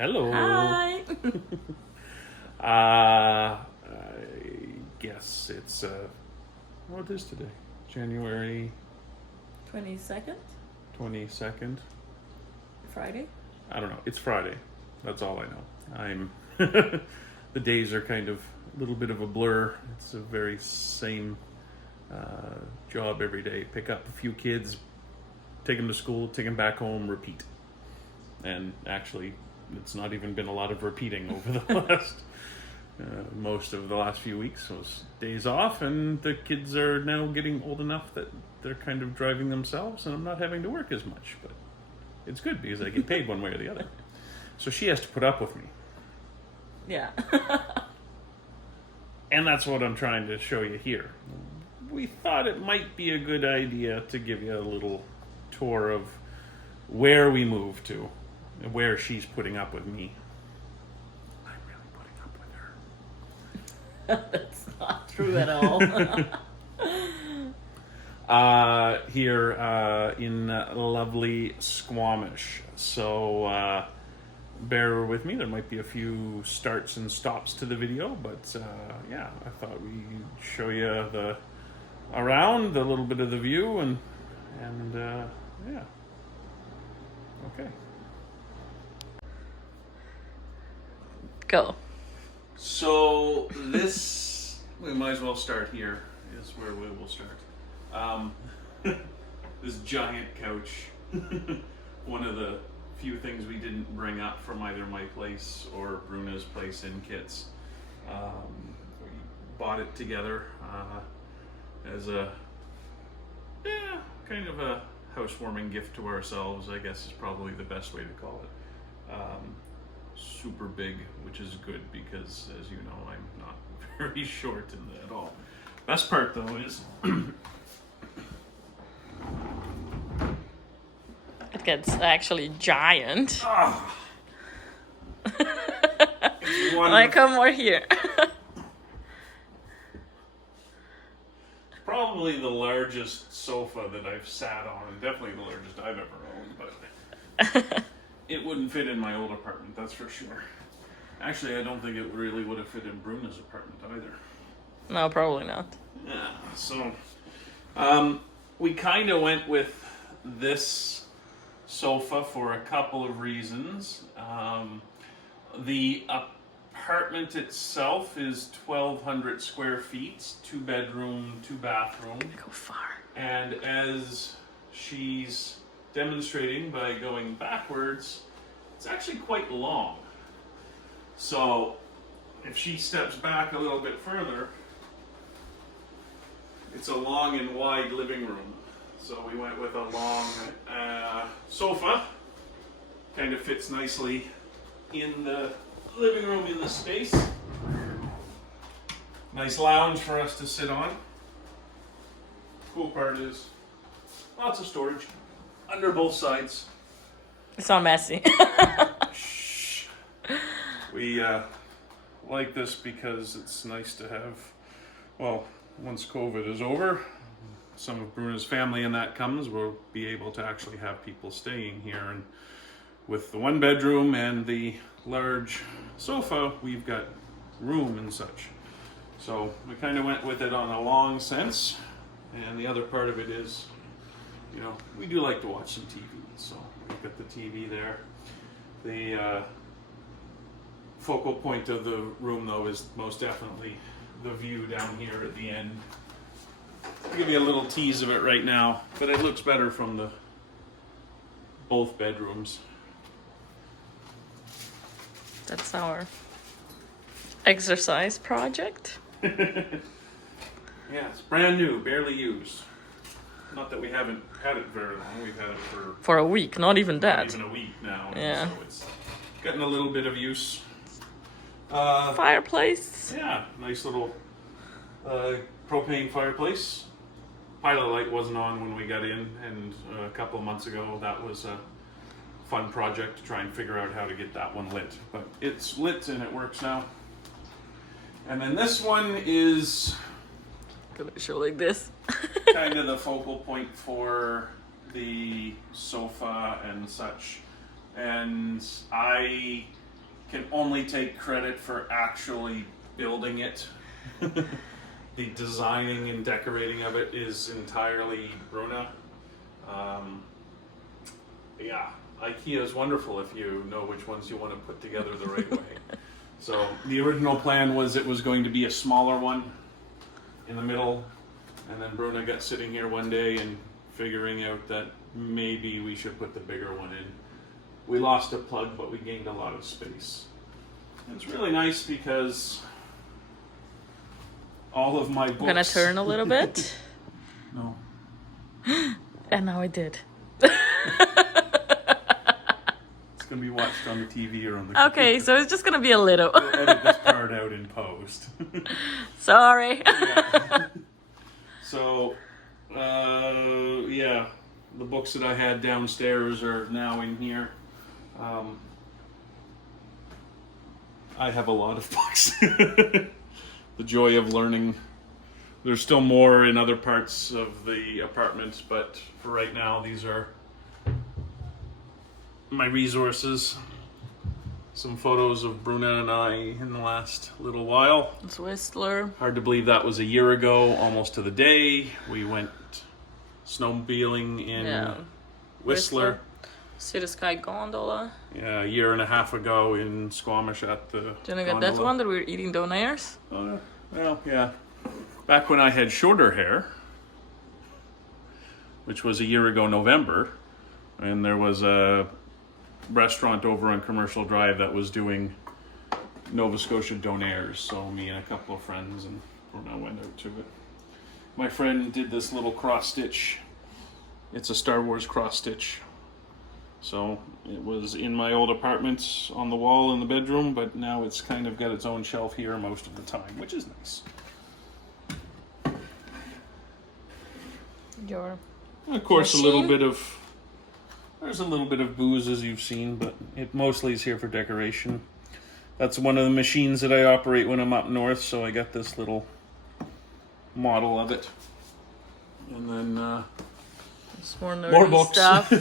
Hello. Hi. I guess it's what is today? January 22nd, 22nd. Friday. I don't know. It's Friday. That's all I know. I'm the days are kind of a little bit of a blur. It's a very same job every day. Pick up a few kids, take them to school, take them back home, repeat. And actually, it's not even been a lot of repeating over the last most of the last few weeks. So it's days off, and the kids are now getting old enough that they're kind of driving themselves, and I'm not having to work as much. But it's good because I get paid one way or the other. So she has to put up with me. Yeah. And that's what I'm trying to show you here. We thought it might be a good idea to give you a little tour of where we moved to, and where she's putting up with me. I'm really putting up with her. That's not true at all. Here in lovely Squamish. So bear with me. There might be a few starts and stops to the video, but yeah, I thought we'd show you the around, a little bit of the view, and yeah. Okay. Go. So this, we might as well start here, is where we will start. This giant couch, one of the few things we didn't bring up from either my place or Bruna's place in Kits. We bought it together as a, kind of a housewarming gift to ourselves, I guess is probably the best way to call it. Super big, which is good because, as you know, I'm not very short in that at all. Best part though is It gets actually giant. Like, come more here. probably the largest sofa that I've sat on, and definitely the largest I've ever owned, but it wouldn't fit in my old apartment, that's for sure. Actually, I don't think it really would have fit in Bruna's apartment either. No, probably not. Yeah, so we kind of went with this sofa for a couple of reasons. The apartment itself is 1,200 square feet, 2 bedroom, 2 bathroom. Go far. And as she's demonstrating by going backwards, it's actually quite long. So if she steps back a little bit further, it's a long and wide living room. So we went with a long sofa. Kind of fits nicely in the living room in the space. Nice lounge for us to sit on. Cool part is lots of storage under both sides. It's not messy. Shh. We like this because it's nice to have, well, once COVID is over, some of Bruna's family and that comes, we'll be able to actually have people staying here. And with the 1 bedroom and the large sofa, we've got room and such. So we kind of went with it on a long sense. And the other part of it is, you know, we do like to watch some TV. So we've got the TV there. The focal point of the room, though, is most definitely the view down here at the end. I'll give you a little tease of it right now, but it looks better from the both bedrooms. That's our exercise project. Yeah, it's brand new, barely used. Not that we haven't had it very long. We've had it For a week, not even not that. even a week now. Yeah. So it's getting a little bit of use. Fireplace. Yeah, nice little propane fireplace. Pilot light wasn't on when we got in, and a couple of months ago that was a fun project to try and figure out how to get that one lit. But it's lit and it works now. And then this one is Gonna show like this. kind of the focal point for the sofa and such. And I can only take credit for actually building it. The designing and decorating of it is entirely Bruna. Yeah, IKEA is wonderful if you know which ones you want to put together the right way. So the original plan was it was going to be a smaller one in the middle, and then Bruna got sitting here one day and figuring out that maybe we should put the bigger one in. We lost a plug, but we gained a lot of space. It's really nice because all of my books... I'm gonna turn a little bit. No. And now I did. It's gonna be watched on the TV or on the Okay, so it's just gonna be a little. We'll edit this part out in post. Sorry. Yeah. So, yeah, the books that I had downstairs are now in here. I have a lot of books. The joy of learning. There's still more in other parts of the apartment, but for right now, these are my resources. Some photos of Bruna and I in the last little while. It's Whistler. Hard to believe that was a year ago, almost to the day. We went snowmobiling in Whistler. Sea to Sky Gondola. Yeah, a year and a half ago in Squamish at the Do you get that one that we were eating donaires? Well, yeah. Back when I had shorter hair, which was a year ago November, and there was a restaurant over on Commercial Drive that was doing Nova Scotia donaires. So me and a couple of friends and I went out to it. My friend did this little cross stitch. It's a Star Wars cross stitch. So it was in my old apartment on the wall in the bedroom, but now it's kind of got its own shelf here most of the time, which is nice. Your Of course, machine? There's a little bit of booze, as you've seen, but it mostly is here for decoration. That's one of the machines that I operate when I'm up north, so I got this little model of it. And then it's more nerdy more books. stuff.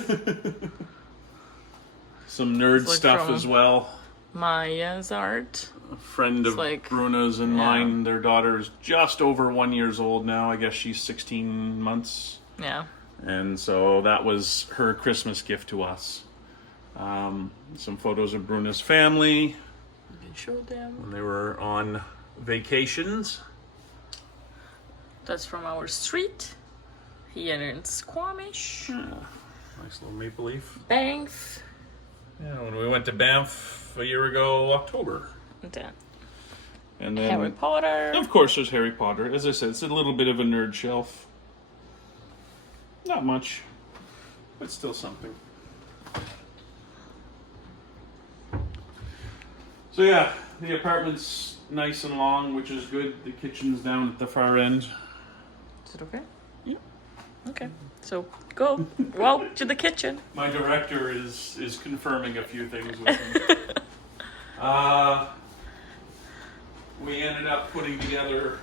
Some nerd like stuff from- as well. Maya's art. A friend of like- Bruna's and yeah. mine, their daughter's just over 1 year old now. I guess she's 16 months. Yeah. And so that was her Christmas gift to us. Some photos of Bruna's family You can show them. when they were on vacations. That's from our street. Here in Squamish. Nice little maple leaf. Banff. Yeah, when we went to Banff a year ago, October. And then And then, Harry Potter. of course, there's Harry Potter. As I said, it's a little bit of a nerd shelf. Not much, but still something. So yeah, the apartment's nice and long, which is good. The kitchen's down at the far end. Is it okay? Yeah. Okay. So go. Well, to the kitchen. My director is confirming a few things with me. We ended up putting together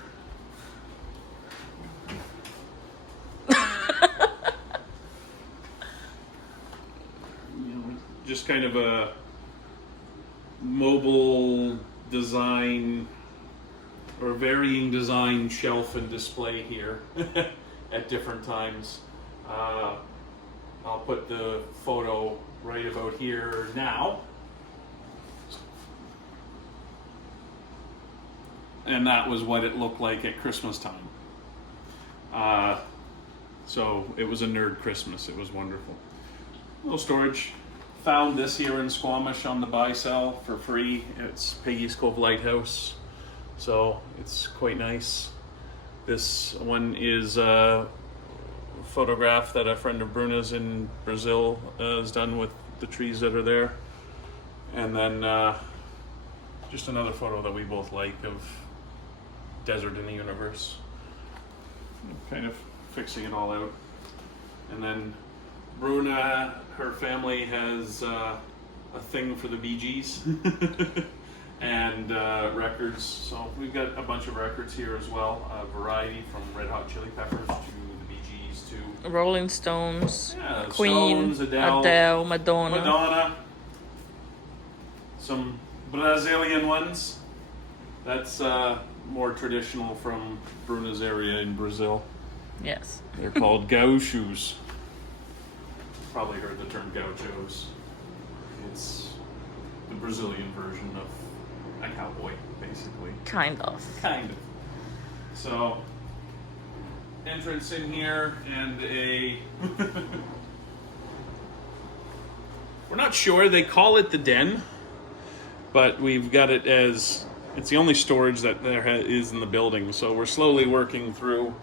just kind of a mobile design or varying design shelf and display here at different times. I'll put the photo right about here now. And that was what it looked like at Christmas time. So it was a nerd Christmas. It was wonderful. Little storage. Found this here in Squamish on the buy sell for free. It's Peggy's Cove Lighthouse. So it's quite nice. This one is a photograph that a friend of Bruna's in Brazil has done with the trees that are there. And then just another photo that we both like of desert in the universe. Kind of fixing it all out. And then Bruna, her family has a thing for the Bee Gees and records. So we've got a bunch of records here as well. A variety from Red Hot Chili Peppers to the Bee Gees to Rolling Stones. Stones, Queen. Adele, Madonna. Madonna. Some Brazilian ones. That's more traditional from Bruna's area in Brazil. Yes. They're called gauchos. Probably heard the term gauchos. It's the Brazilian version of a cowboy, basically. Kind of. Kind of. So, entrance in here and a... We're not sure. They call it the den, but we've got it as... It's the only storage that there is in the building, so we're slowly working through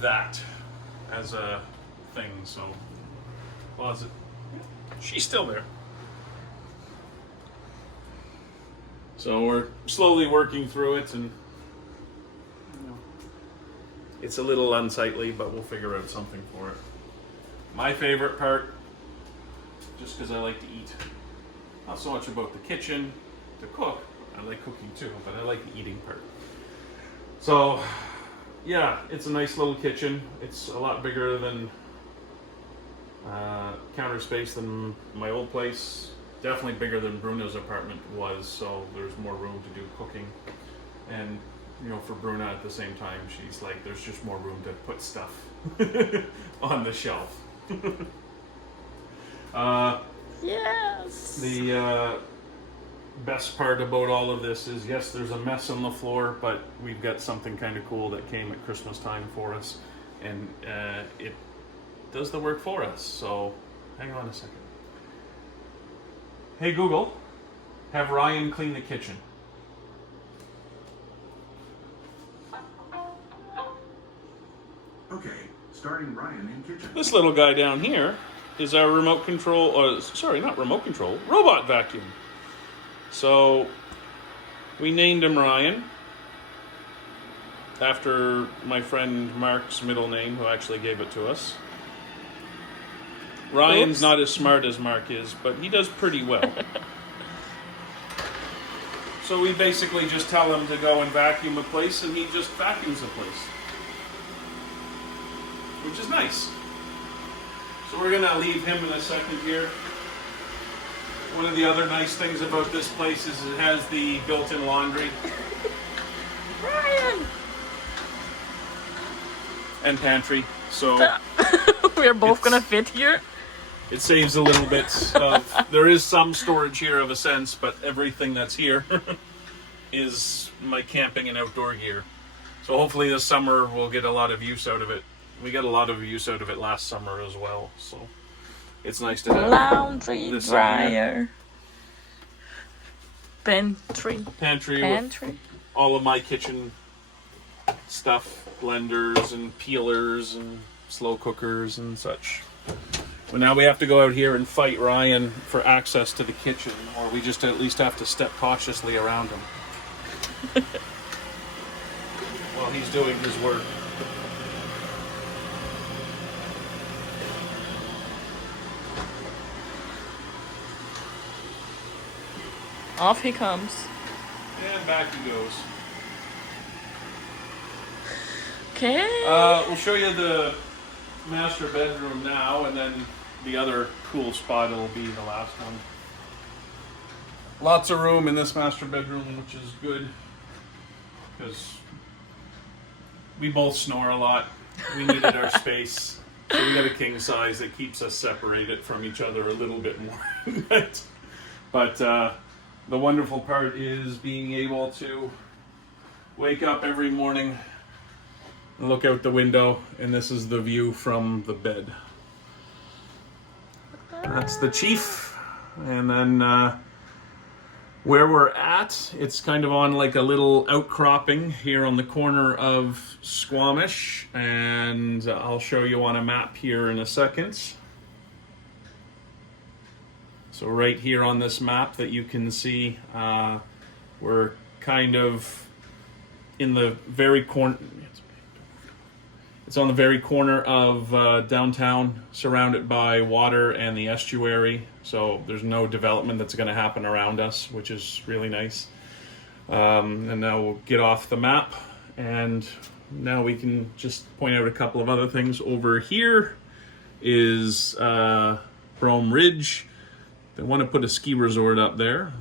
that as a thing. So, closet. She's still there. So we're slowly working through it, and you know, it's a little unsightly, but we'll figure out something for it. My favorite part, just because I like to eat, not so much about the kitchen to cook. I like cooking too, but I like the eating part. So, yeah, it's a nice little kitchen. It's a lot bigger than counter space than my old place. Definitely bigger than Bruno's apartment was, so there's more room to do cooking. And, you know, for Bruna at the same time, she's like, there's just more room to put stuff on the shelf. Yes. The best part about all of this is, yes, there's a mess on the floor, but we've got something kind of cool that came at Christmas time for us, and it does the work for us. So, hang on a second. Hey Google, have Ryan clean the kitchen. Okay, starting Ryan in kitchen. This little guy down here is our remote control, not remote control, robot vacuum. So, we named him Ryan, after my friend Mark's middle name, who actually gave it to us. Ryan's Oops. not as smart as Mark is, but he does pretty well. So we basically just tell him to go and vacuum a place, and he just vacuums the place. Which is nice. So we're going to leave him in a second here. One of the other nice things about this place is it has the built-in laundry. Ryan! And pantry. So We're both It's- gonna fit here. it saves a little bit of... There is some storage here of a sense, but everything that's here is my camping and outdoor gear. So hopefully this summer we'll get a lot of use out of it. We got a lot of use out of it last summer as well, so it's nice to have Laundry this in dryer. Pantry. pantry with Pantry. all of my kitchen stuff, blenders and peelers and slow cookers and such. But now we have to go out here and fight Ryan for access to the kitchen, or we just at least have to step cautiously around him while he's doing his work. Off he comes. And back he goes. Okay. We'll show you the master bedroom now, and then the other cool spot will be the last one. Lots of room in this master bedroom, which is good, because we both snore a lot. We needed our space. So we got a king size that keeps us separated from each other a little bit more. but the wonderful part is being able to wake up every morning and look out the window, and this is the view from the bed. That's the Chief, and then where we're at, it's kind of on like a little outcropping here on the corner of Squamish, and I'll show you on a map here in a second. So right here on this map that you can see, we're kind of in the very corner. It's on the very corner of downtown, surrounded by water and the estuary. So there's no development that's going to happen around us, which is really nice. And now we'll get off the map, and now we can just point out a couple of other things. Over here is Brome Ridge. They want to put a ski resort up there.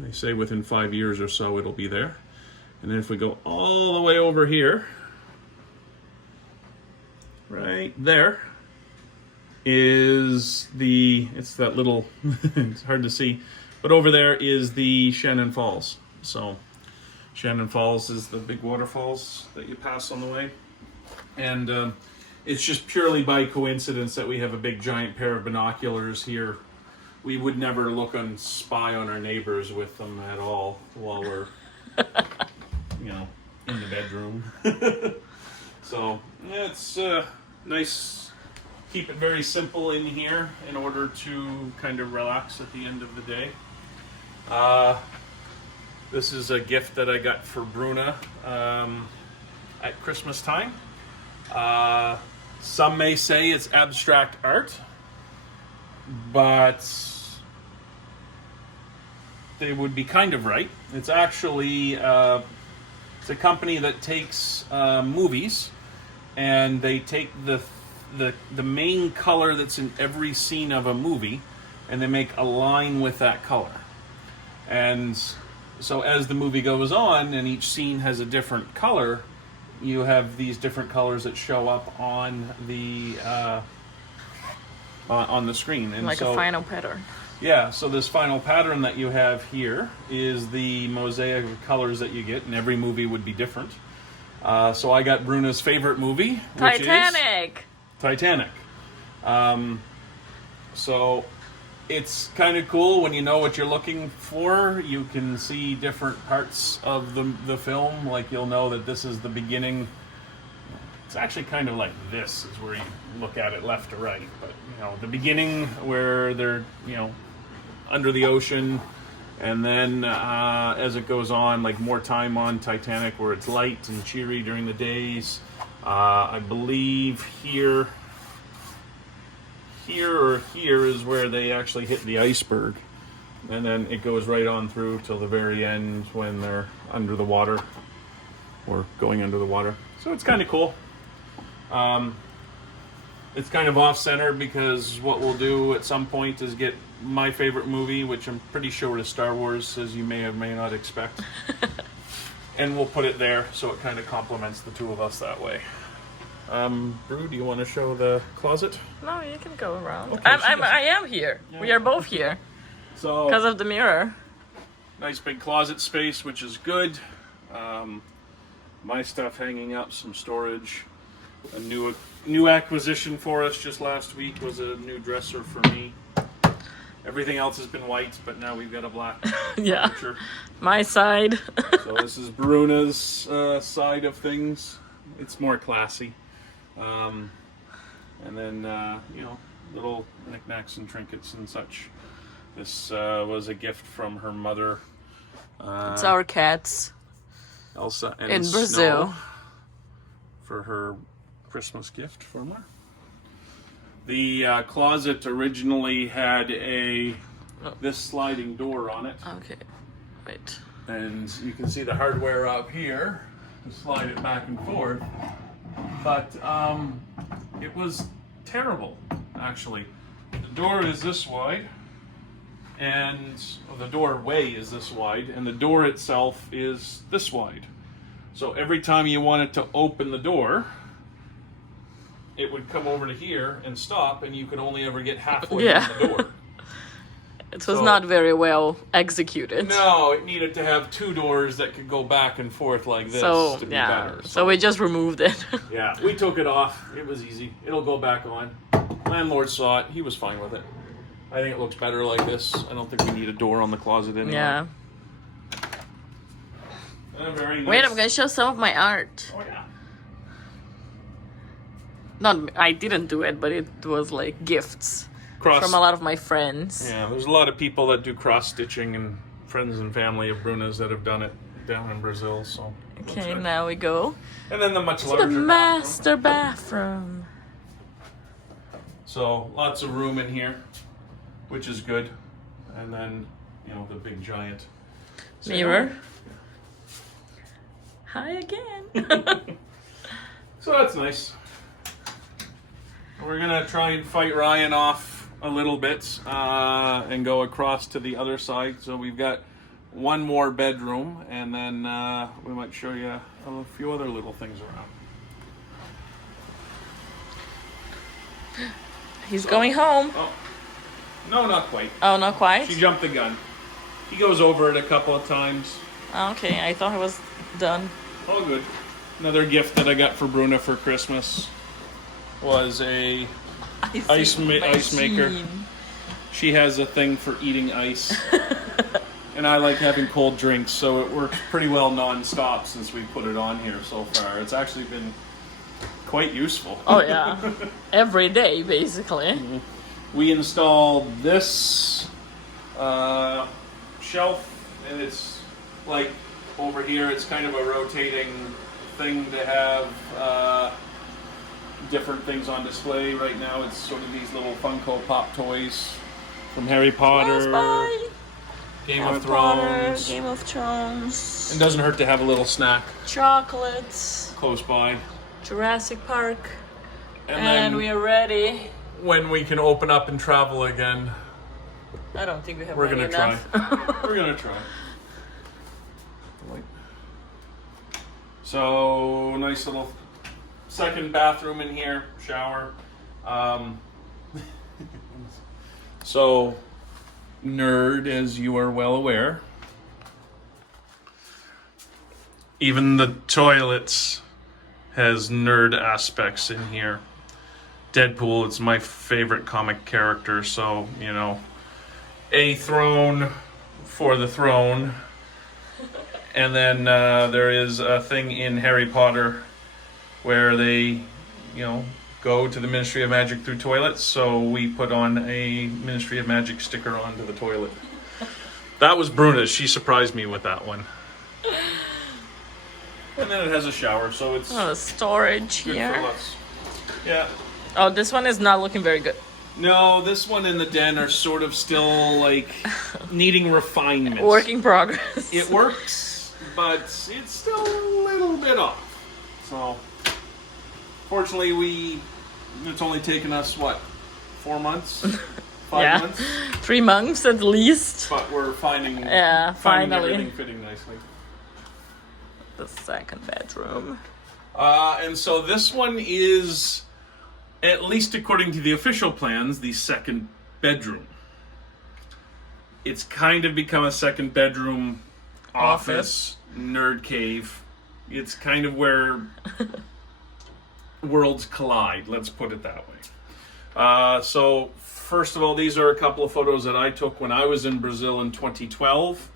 They say within 5 years or so it'll be there. And then if we go all the way over here, right there is it's that little, it's hard to see, but over there is the Shannon Falls. So Shannon Falls is the big waterfalls that you pass on the way. And it's just purely by coincidence that we have a big giant pair of binoculars here. We would never look and spy on our neighbors with them at all while we're, in the bedroom. So it's nice. Keep it very simple in here in order to kind of relax at the end of the day. This is a gift that I got for Bruna at Christmas time. Some may say it's abstract art, but they would be kind of right. It's actually it's a company that takes movies and they take the main color that's in every scene of a movie and they make a line with that color. And so as the movie goes on and each scene has a different color, you have these different colors that show up on the screen. And like so, a final pattern. Yeah, so this final pattern that you have here is the mosaic of colors that you get, and every movie would be different. So I got Bruna's favorite movie, which Titanic! is Titanic. So it's kind of cool when you know what you're looking for. You can see different parts of the film, like you'll know that this is the beginning. It's actually kind of like this is where you look at it left to right, but the beginning where they're under the ocean, and then as it goes on, like more time on Titanic where it's light and cheery during the days. I believe here or here is where they actually hit the iceberg, and then it goes right on through till the very end when they're under the water or going under the water. So it's kind of cool. It's kind of off-center because what we'll do at some point is get my favorite movie, which I'm pretty sure is Star Wars, as you may or may not expect. And we'll put it there so it kind of complements the two of us that way. Brew, do you want to show the closet? No, you can go around. Okay, I am here. Yeah. We are both here So because of the mirror. nice big closet space, which is good. My stuff hanging up, some storage. A new acquisition for us just last week was a new dresser for me. Everything else has been white, but now we've got a black Yeah. furniture. My side. So this is Bruna's side of things. It's more classy. And then, little knickknacks and trinkets and such. This was a gift from her mother. It's our cats Elsa and in Snow, Brazil. for her Christmas gift from her. The closet originally had this sliding door on it, Okay, wait. and you can see the hardware up here to slide it back and forth. But it was terrible, actually. The door is this wide, and the doorway is this wide, and the door itself is this wide. So every time you wanted to open the door, it would come over to here and stop, and you could only ever get halfway Yeah. in the door. It was So- not very well executed. No, it needed to have two doors that could go back and forth like this So to be yeah, better. so we just removed it. Yeah, we took it off. It was easy. It'll go back on. Landlord saw it. He was fine with it. I think it looks better like this. I don't think we need a door on the closet anymore. Yeah. Very nice. Wait, I'm gonna show some of my art. Oh yeah. Not, I didn't do it, but it was like gifts from a lot of my friends. Yeah, there's a lot of people that do cross stitching, and friends and family of Bruna's that have done it down in Brazil. So. that's Okay, good. now we go And then the much to larger the bathroom. master bathroom. So lots of room in here, which is good. And then the big giant Mirror. Hi again. So that's nice. We're gonna try and fight Ryan off a little bit and go across to the other side. So we've got one more bedroom, and then we might show you a few other little things around. He's going home. Oh, no, not quite. Oh, not quite? She jumped the gun. He goes over it a couple of times. Okay, I thought it was done. Oh, good. Another gift that I got for Bruna for Christmas was a ice maker. machine. She has a thing for eating ice. And I like having cold drinks, so it works pretty well non-stop since we put it on here so far. It's actually been quite useful. Oh, yeah. Every day, basically. We installed this shelf, and it's like over here, it's kind of a rotating thing to have different things on display. Right now it's sort of these little Funko Pop toys from Harry Potter, Bye. Game Harry of Potter, Thrones. Game of Thrones. It doesn't hurt to have a little snack Chocolates. close by. Jurassic Park. And And then we are ready. when we can open up and travel again, I don't think we have we're money gonna try. enough. We're gonna try. So nice little second bathroom in here, shower. So nerd, as you are well aware. Even the toilets has nerd aspects in here. Deadpool, it's my favorite comic character, so, you know, a throne for the throne. And then there is a thing in Harry Potter where they, you know, go to the Ministry of Magic through toilets, so we put on a Ministry of Magic sticker onto the toilet. That was Bruna's. She surprised me with that one. And then it has a shower, so it's Oh, storage good here. for us. Yeah. Oh, this one is not looking very good. No, this one and the den are sort of still like needing refinement. Work in progress. It works, but it's still a little bit off. So, fortunately, it's only taken us, what, 4 months? 5 Yeah. months? 3 months at least. But we're finding, Yeah, finding finally. everything fitting nicely. The second bedroom. And so this one is, at least according to the official plans, the second bedroom. It's kind of become a second bedroom office, nerd cave. It's kind of where worlds collide, let's put it that way. So first of all, these are a couple of photos that I took when I was in Brazil in 2012.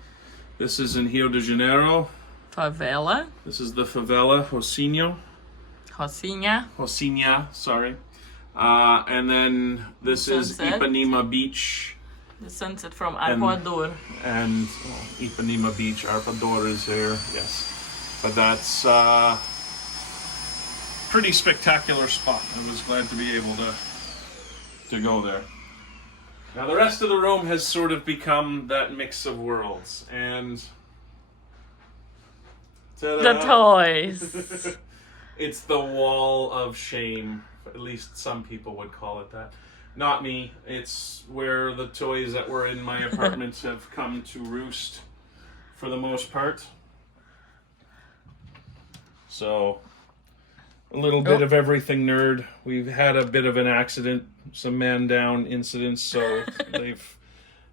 This is in Rio de Janeiro. Favela. This is the favela Rocinha. Rocinha. Sorry. And then this is Sunset. Ipanema Beach. The sunset from Arpoador. And Ipanema Beach, Arpoador is there, yes. But that's pretty spectacular spot. I was glad to be able to go there. Now the rest of the room has sort of become that mix of worlds. And The toys. it's the wall of shame. At least some people would call it that. Not me. It's where the toys that were in my apartment have come to roost for the most part. So, a little bit of everything nerd. We've had a bit of an accident, some man down incidents, so they've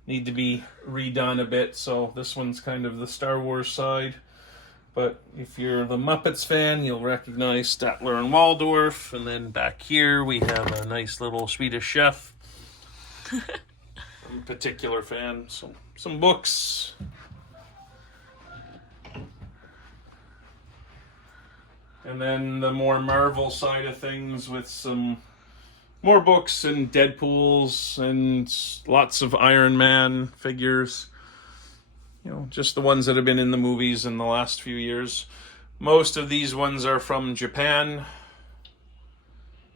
need to be redone a bit. So this one's kind of the Star Wars side. But if you're the Muppets fan, you'll recognize Statler and Waldorf. And then back here, we have a nice little Swedish chef. I'm a particular fan. So, some books. And then the more Marvel side of things with some more books and Deadpools and lots of Iron Man figures. You know, just the ones that have been in the movies in the last few years. Most of these ones are from Japan.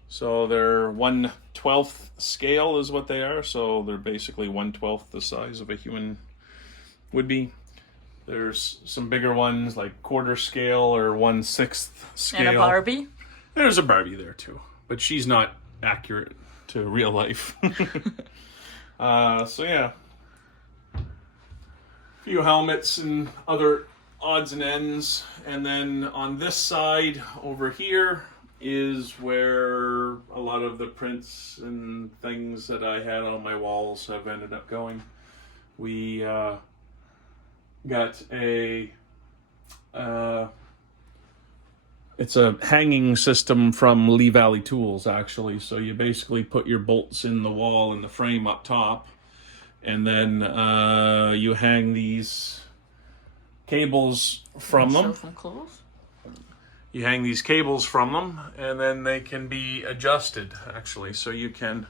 So they're 1/12 scale is what they are. So they're basically 1/12 the size of a human would be. There's some bigger ones like quarter scale or 1/6 scale. And a Barbie. There's a Barbie there too. But she's not accurate to real life. So yeah, a few helmets and other odds and ends, and then on this side over here is where a lot of the prints and things that I had on my walls have ended up going. We got a it's a hanging system from Lee Valley Tools, actually. So you basically put your bolts in the wall and the frame up top, and then you hang these cables from them. Show some clothes. You hang these cables from them, and then they can be adjusted, actually. So you can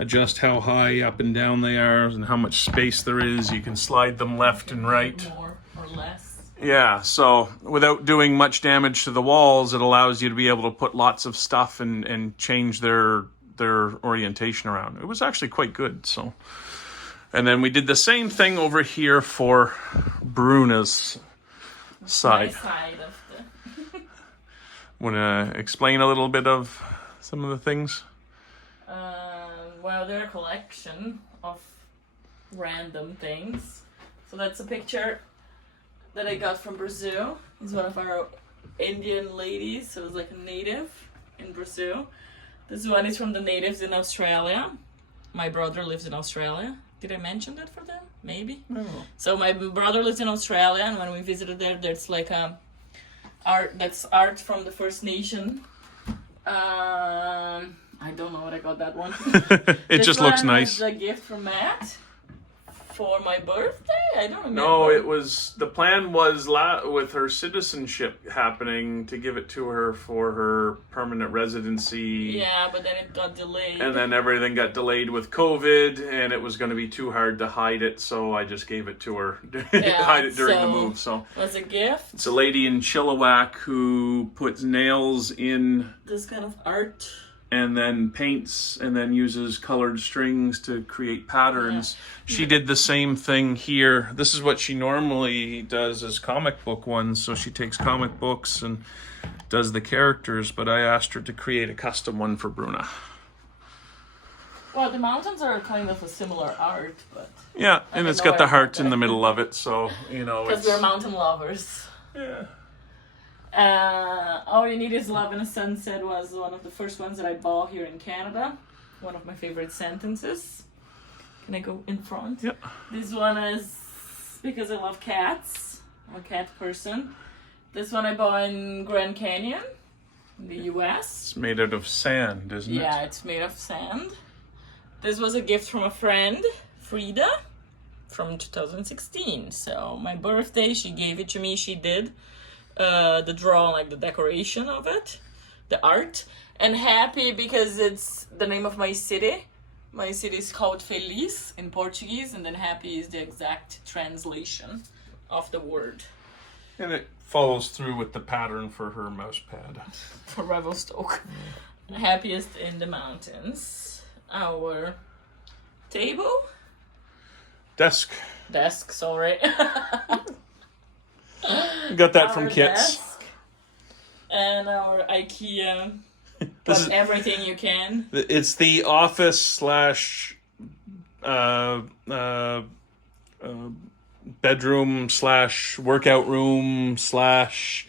adjust how high up and down they are and how much space there is. You can slide them left and right. More or less. Yeah, so without doing much damage to the walls, it allows you to be able to put lots of stuff and change their orientation around. It was actually quite good. So, and then we did the same thing over here for Bruna's side. My side of the. Want to explain a little bit of some of the things? Well, they're a collection of random things. So that's a picture that I got from Brazil. It's one of our Indian ladies, so it's like a native in Brazil. This one is from the natives in Australia. My brother lives in Australia. Did I mention that for them? Maybe. No. So my brother lives in Australia, and when we visited there, there's like art from the First Nation. I don't know what I got that one. It just looks nice. Was a gift from Matt for my birthday. I don't remember. No, it was, the plan was with her citizenship happening to give it to her for her permanent residency. Yeah, but then it got delayed. And then everything got delayed with COVID, and it was going to be too hard to hide it, so I just gave it to her. Hide it during the move. So it was a gift. it's a lady in Chilliwack who puts nails in This kind of art. and then paints and then uses colored strings to create patterns. Yeah. She did the same thing here. This is what she normally does as comic book ones. So she takes comic books and does the characters, but I asked her to create a custom one for Bruna. Well, the mountains are kind of a similar art, but... Yeah, and it's got the heart in the middle of it, so, you know, because we're mountain lovers. Yeah. All You Need Is Love in a Sunset was one of the first ones that I bought here in Canada. One of my favorite sentences. Can I go in front? Yeah. This one is because I love cats. I'm a cat person. This one I bought in Grand Canyon in the US. It's made out of sand, isn't it? Yeah, it's made of sand. This was a gift from a friend, Frida, from 2016. So my birthday, she gave it to me. She did the draw, like the decoration of it, the art. And happy because it's the name of my city. My city is called Feliz in Portuguese, and then happy is the exact translation of the word. And it follows through with the pattern for her mouse pad. For Revelstoke. Happiest in the mountains. Our table? Desk. Sorry. Got that from Kits. Desk. And our IKEA. But everything you can. It's the office slash bedroom slash workout room slash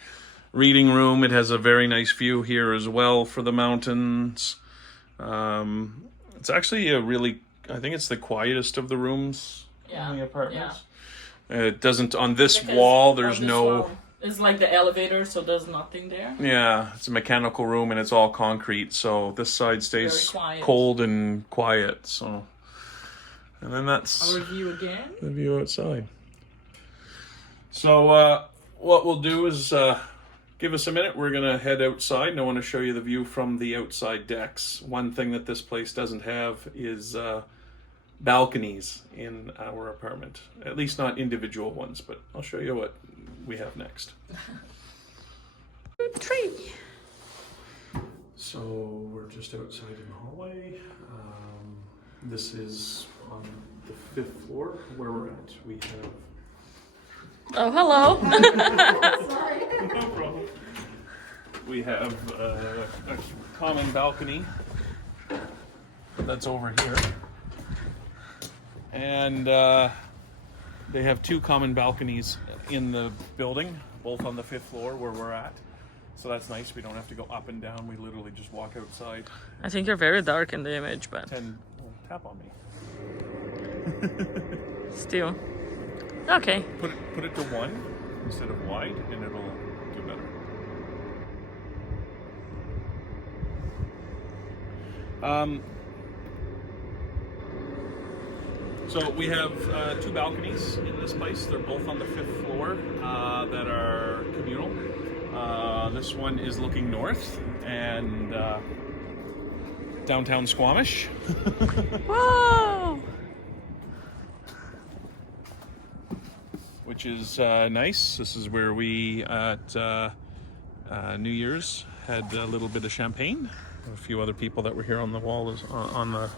reading room. It has a very nice view here as well for the mountains. It's actually I think it's the quietest of the rooms in the apartments. Yeah. It doesn't, on this wall, there's no... It's like the elevator, so there's nothing there. Yeah, it's a mechanical room and it's all concrete, so this side stays cold and quiet. So, and then that's our view again. The view outside. So what we'll do is give us a minute. We're gonna head outside, and I want to show you the view from the outside decks. One thing that this place doesn't have is balconies in our apartment. At least not individual ones, but I'll show you what we have next. Tree. So we're just outside in the hallway. This is on the 5th floor where we're at. We have... Oh, hello. Sorry. No problem. we have a common balcony that's over here. And they have two common balconies in the building, both on the 5th floor where we're at. So that's nice. We don't have to go up and down. We literally just walk outside. I think you're very dark in the image, but Tap on me. still. Okay. Put it to 1 instead of wide, and it'll do better. So we have 2 balconies in this place. They're both on the 5th floor that are communal. This one is looking north and downtown Squamish. Whoa! Which is nice. This is where we at New Year's had a little bit of champagne. A few other people that were here on the wall on the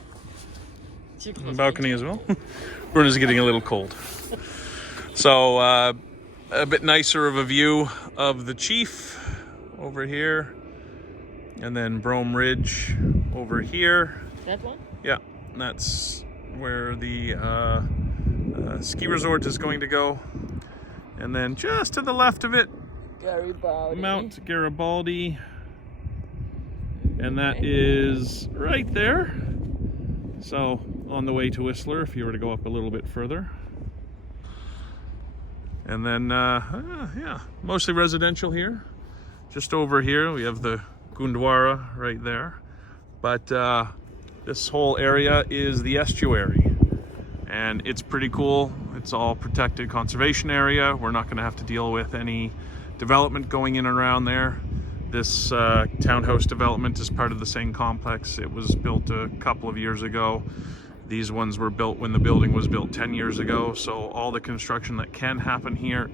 balcony as well. Bruna's getting a little cold. So a bit nicer of a view of the Chief over here, and then Brome Ridge over here. That one? Yeah, that's where the ski resort is going to go. And then just to the left of it, Garibaldi. Mount Garibaldi. And that is right there. So on the way to Whistler, if you were to go up a little bit further. And then, yeah, mostly residential here. Just over here, we have the Gundwara right there. But this whole area is the estuary. And it's pretty cool. It's all protected conservation area. We're not gonna have to deal with any development going in and around there. This townhouse development is part of the same complex. It was built a couple of years ago. These ones were built when the building was built 10 years ago. So all the construction that can happen here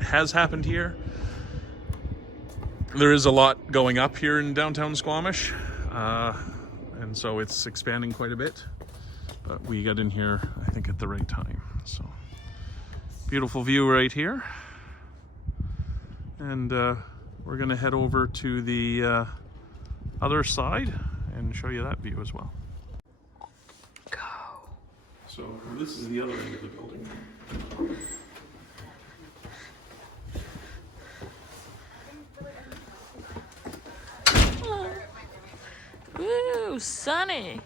has happened here. There is a lot going up here in downtown Squamish. And so it's expanding quite a bit. But we got in here, I think, at the right time. So beautiful view right here. And we're gonna head over to the other side and show you that view as well. Go. So this is the other end of the building. Woo, sunny.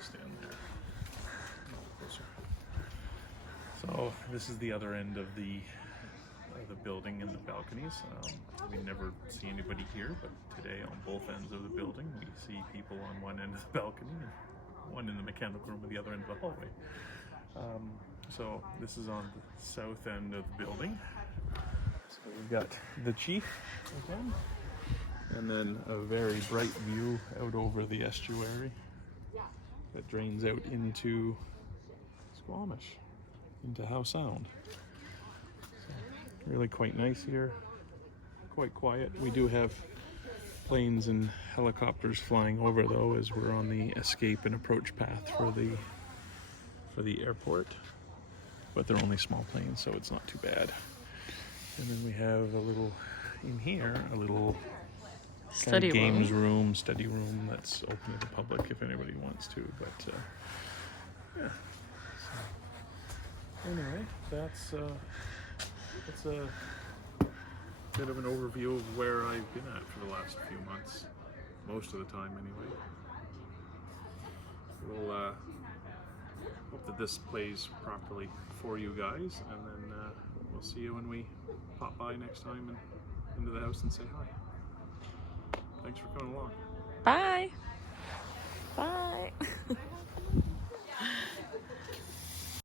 Stand there. Closer. So this is the other end of the building and the balconies. We never see anybody here, but today on both ends of the building we see people on one end of the balcony and one in the mechanical room at the other end of the hallway. So this is on the south end of the building. So we've got the Chief again, and then a very bright view out over the estuary that drains out into Squamish, into Howe Sound. So really quite nice here, quite quiet. We do have planes and helicopters flying over though, as we're on the escape and approach path for the airport, but they're only small planes, so it's not too bad. And then we have a little in here, a little Study games room. room, study room that's open to the public if anybody wants to. But yeah. So, anyway, that's a bit of an overview of where I've been at for the last few months, most of the time anyway. We'll hope that this plays properly for you guys, and then we'll see you when we pop by next time and into the house and say hi. Thanks for coming along. Bye.